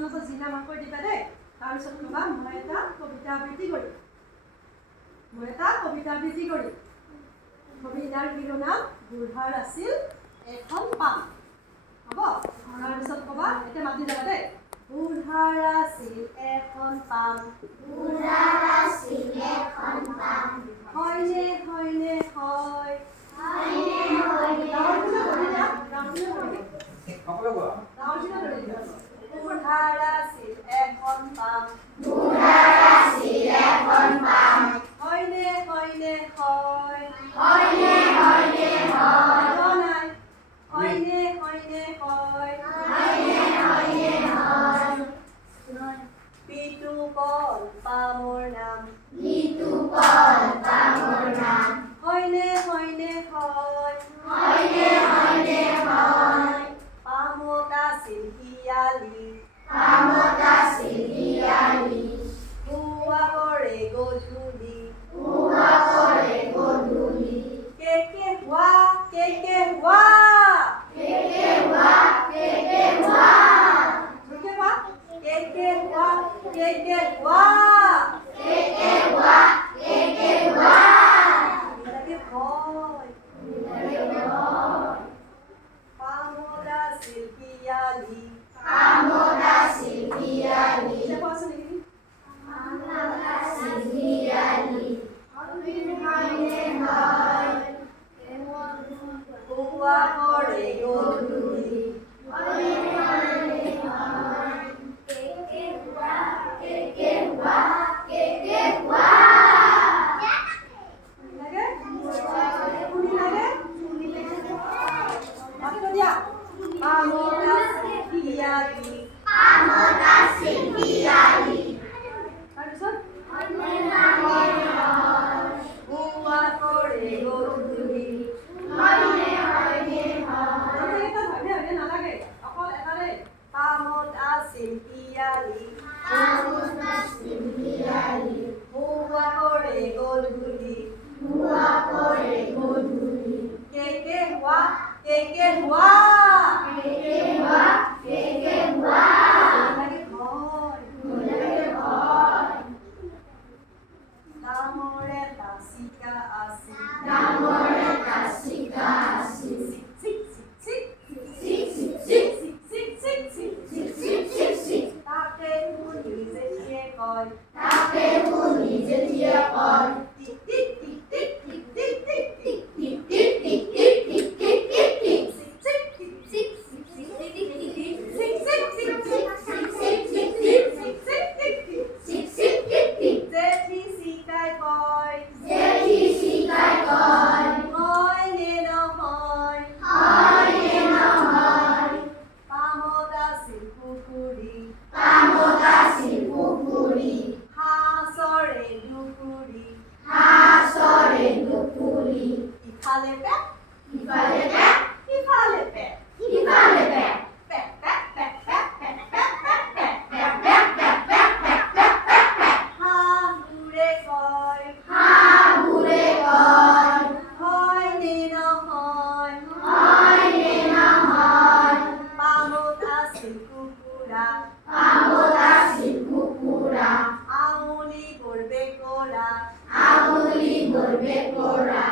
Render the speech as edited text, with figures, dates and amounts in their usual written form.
তোমালোকৰ যি নাম কৈ দিবা দেই। তাৰপিছত ক'বা মই এটা কবিতা আবৃত্তি কৰিম। কবিতাৰ শিৰোনাম বুঢ়াৰ আছিল এখন পাম। হ'ব? তাৰপিছত ক'বা, এতিয়া মাতি যাবা দেই। বুঢ়াৰ আছিল এখন পাম, হয়নে হয়নে হয়, বুঢ়াৰ আছিল এখন পাম, হয়নে হয়নে হয়, হয়নে হয়নে হয়, বিতুপন পামৰ নাম, হয়নে হয়নে হয়, পামত আছিল শিয়ালি, হুৱা কৰে গধূলি, কেকে হোৱা, কেকে হোৱা, কেকে হোৱা, কেকে হোৱা, পামত আছিল শিয়ালি, হুৱা কৰে গধূলি, পামত আছিল শিয়ালি, হুৱা কৰে গধূলি, কেকে হোৱা, কেকে হোৱা, ডাঙৰ এটা চিকা আছিল, তাকে শুনি যেতিয়ে কয়, টিক টিক টিক টিক টিক টিক টিক টিক টিক টিক টিক টিক টিক টিক টিক টিক, জেঠি চিকাই কয়, হয়নে নহয়, পামত আছিল পুখুৰী, হাঁহ চৰে দুকুৰি, ইফালে পেট, সিফালে পেট, পেট, পেট, পেট, পেট, পেট, পেট, পেট, পেট, পেট, পেট, পেট, পেট, পেট, পেট, পেট, পেট, হাঁহবোৰে কয়, হয়নে নহয়, পামত আছিল কুকুৰা, আঙুলিবোৰ বেকৰা,